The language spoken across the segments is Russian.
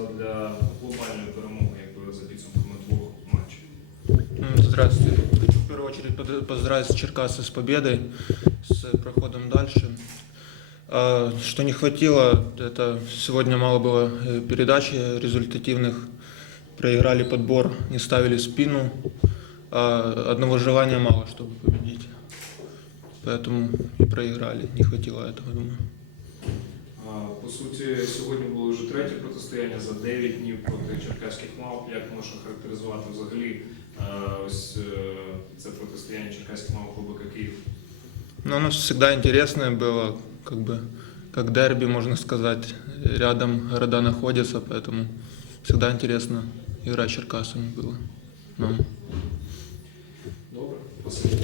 для глобальної перемоги, якби за підсумками двох матчів? М, Здравствуйте. Хочу в первую очередь под- поздравить Черкасы с победой, с проходом дальше. А, Что не хватило, это сегодня мало было э, передач э, результативных. Проиграли подбор, не ставили спину. А Одного желания мало, чтобы победить. Поэтому и проиграли. Не хватило этого, думаю. А, По суті, сьогодні було вже третє протистояння за 9 днів проти черкаських мав. Як можна характеризувати взагалі е, ось е, це протистояння черкаських мав КБК Київ? Но оно всегда интересное было, как бы, как дерби, можно сказать. Рядом города находятся, поэтому всегда интересно играть с Черкасами было нам. Добре, спасибо.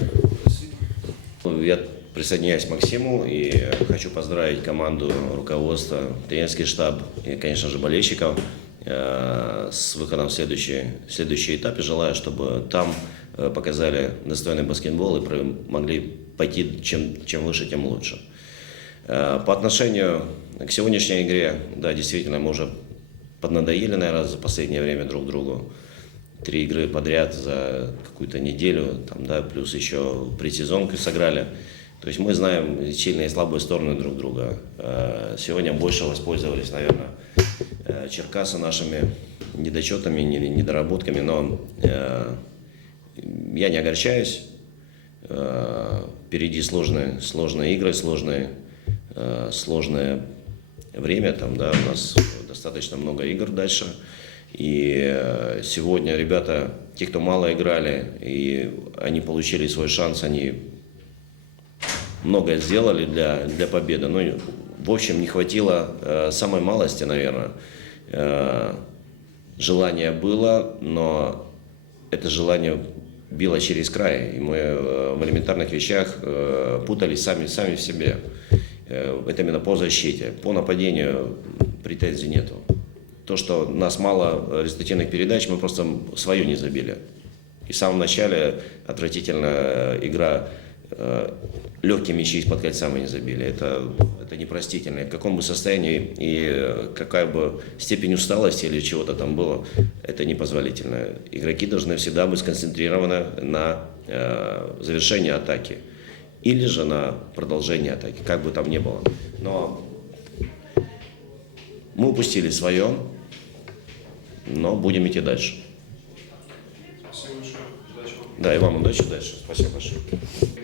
Ну, Я присоединяюсь к Максиму и хочу поздравить команду, руководство, тренерский штаб и, конечно же, болельщиков э, с выходом в следующий, следующий этап. И желаю, чтобы там э, показали достойный баскетбол и могли пойти чем, чем выше, тем лучше. Э, По отношению к сегодняшней игре, да, действительно, мы уже поднадоели, наверное, за последнее время друг другу. Три игры подряд за какую-то неделю, там, да, плюс еще предсезонку сыграли. То есть мы знаем сильные и слабые стороны друг друга. Э, Сегодня больше воспользовались, наверное, э, Черкасы нашими недочетами, не- недоработками, но э, я не огорчаюсь. Впереди сложные, сложные игры, сложные, сложное время. Там, да, у нас достаточно много игр дальше. И сегодня ребята, те, кто мало играли, и они получили свой шанс, они многое сделали для, для победы. Ну, и, в общем, не хватило э, самой малости, наверное. Э, желание было, но это желание било через край. И мы э, в элементарных вещах э, путались сами, сами в себе. Э, это именно по защите. По нападению претензий нету. То, что нас мало результативных передач, мы просто свою не забили. И в самом начале отвратительная игра легкие мячи из-под кольца мы не забили. Это, это непростительно. В каком бы состоянии и э, какая бы степень усталости или чего-то там было, это непозволительно. Игроки должны всегда быть сконцентрированы на э, завершении атаки. Или же на продолжении атаки, как бы там ни было. Но мы упустили свое, но будем идти дальше. Спасибо большое. Удачі вам. Да, и вам удачи дальше. Спасибо большое.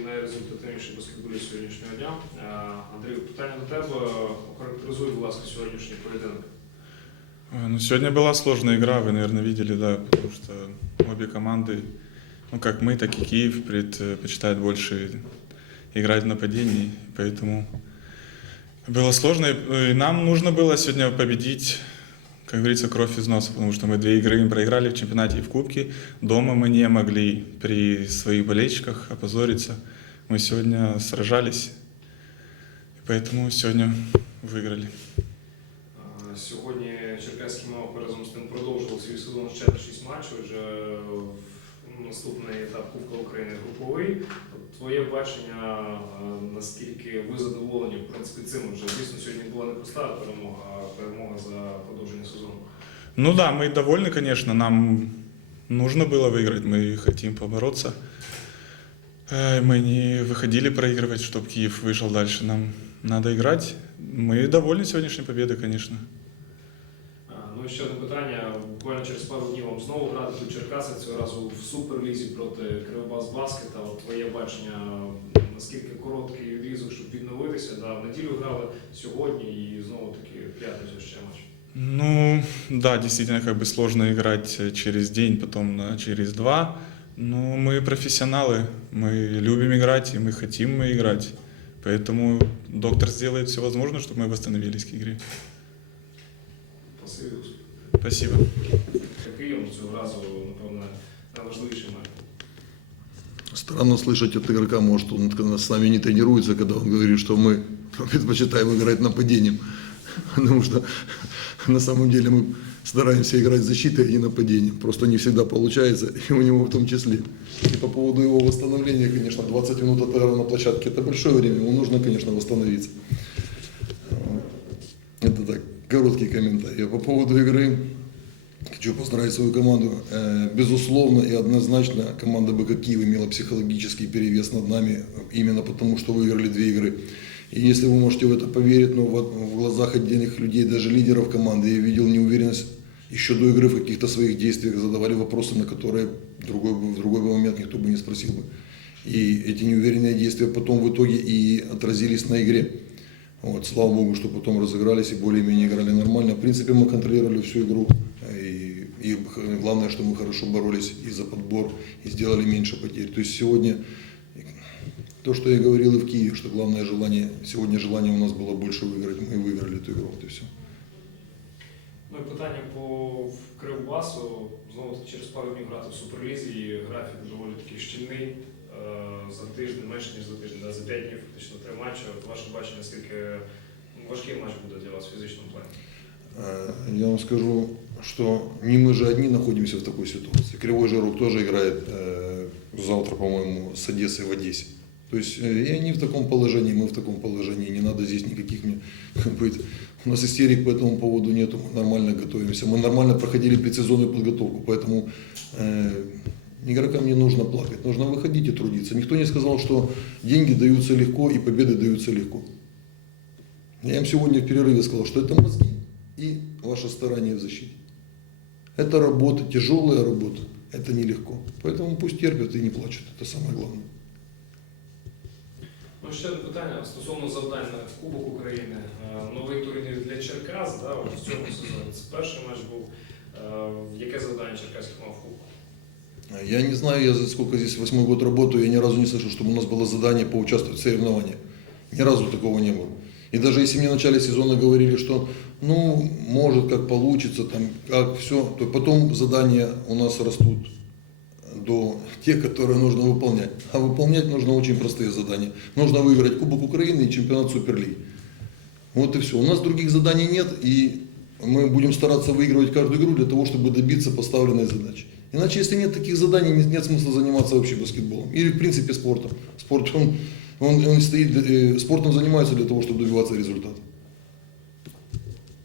Найрезультативніший баскетболіст сьогоднішнього дня. Е, Андрію, питання до тебе. Охарактеризуй, будь ласка, сьогоднішній поєдинок. Ой, Ну, сегодня была сложная игра, вы, наверное, видели, да, потому что обе команды, ну, как мы, так и Киев, предпочитают больше играть в нападении, поэтому было сложно, и и нам нужно было сегодня победить, как говорится, кровь из носа, потому что мы две игры им проиграли в чемпионате и в Кубке, дома мы не могли при своих болельщиках опозориться, мы сегодня сражались, и поэтому сегодня выиграли. Е, Сьогодні Черкаські мавпи разом з тим продовжували свій сезон ще на 6 матчів. Вже в наступний етап Кубка України груповий. От Твоє бачення, е, наскільки ви задоволені в принципі цим вже звісно сьогодні була не проста перемога, а перемога за продовження сезону. Ну да, мы довольны, конечно, нам нужно было выиграть, мы хотим побороться. Э, Мы не выходили проигрывать, чтобы Киев вышел дальше. Нам надо играть. Мы довольны сегодняшней победой, конечно. Е, Ну і ще одне питання. Буквально через пару днів вам знову грати тут Черкаси цього разу в суперлізі проти Кривбас Баскета. От твоє бачення, наскільки короткий відрізок, щоб відновитися. Да, в неділю грали сьогодні і знову таки в п'ятницю ще матч. Ну, да, действительно, как бы сложно играть э, через день, потом на, через два. Но мы профессионалы, мы любим играть, и мы хотим мы играть. Поэтому доктор сделает все возможное, чтобы мы восстановились к игре. Спасибі. успіху. Спасибо. Києвом цього разу, напевно, найважливіший матч. Странно слышать от игрока, может, он когда с нами не тренируется, когда он говорит, что мы предпочитаем играть нападением. Потому что на самом деле мы стараемся играть защитой, а не нападением. Просто не всегда получается, и у него в том числе. И по поводу его восстановления, конечно, 20 минут отыграл на площадке, это большое время, ему нужно, конечно, восстановиться. Это так, короткий комментарий. По поводу игры хочу поздравить свою команду. Э, Безусловно и однозначно команда БК Киев имела психологический перевес над нами именно потому, что выиграли две игры. И если вы можете в это поверить, но в, в глазах отдельных людей, даже лидеров команды, я видел неуверенность еще до игры в каких-то своих действиях, задавали вопросы, на которые другой, в другой бы момент никто бы не спросил бы. И эти неуверенные действия потом в итоге и отразились на игре. Вот, слава богу, что потом разыгрались и более-менее играли нормально. В принципе, мы контролировали всю игру. И, и главное, что мы хорошо боролись и за подбор, и сделали меньше потерь. То есть сегодня, то, что я говорил и в Киеве, что главное желание, сегодня желание у нас было больше выиграть, мы выиграли эту игру. Вот и все. Ну і питання по Кривбасу. Знову таки через пару днів грати в Суперлізі. І графік доволі таки щільний. Е, За тиждень, менше ніж за тиждень, да, за 5 днів фактично три матчі. От ваше бачення, наскільки важкий матч буде для вас в фізичному плані? Э, Я вам скажу, что не мы же одни находимся в такой ситуации. Кривой Жирок тоже играет э, завтра, по-моему, с Одессой в Одессе. То есть э, и они в таком положении, мы в таком положении. Не надо здесь никаких мне как бы, У нас истерик по этому поводу нету, мы нормально готовимся. Мы нормально проходили предсезонную подготовку, поэтому э, игрокам не нужно плакать, нужно выходить и трудиться. Никто не сказал, что деньги даются легко и победы даются легко. Я им сегодня в перерыве сказал, что это мозги и ваше старание в защите. Это работа, тяжелая работа, это нелегко. Поэтому пусть терпят и не плачут, это самое главное. Ну, ще одне питання стосовно завдань на Кубок України. Е, Новий турнір для Черкас, да, от в цьому сезоні. Це перший матч був. Е, Яке завдання Черкаських мав в Кубку? Я не знаю, я за сколько здесь восьмой год работаю, я ни разу не слышал, чтобы у нас было задание поучаствовать в соревнованиях. Ни разу такого не было. И даже если мне в начале сезона говорили, что ну, может, как получится, там, как все, то потом задания у нас растут до тех, которые нужно выполнять. А выполнять нужно очень простые задания. Нужно выиграть Кубок Украины и чемпионат Суперлиги. Вот и все. У нас других заданий нет, и мы будем стараться выигрывать каждую игру для того, чтобы добиться поставленной задачи. Иначе, если нет таких заданий, нет, смысла заниматься вообще баскетболом. Или, в принципе, спортом. Спорт, он, он, он стоит, э, спортом занимаются для того, чтобы добиваться результата.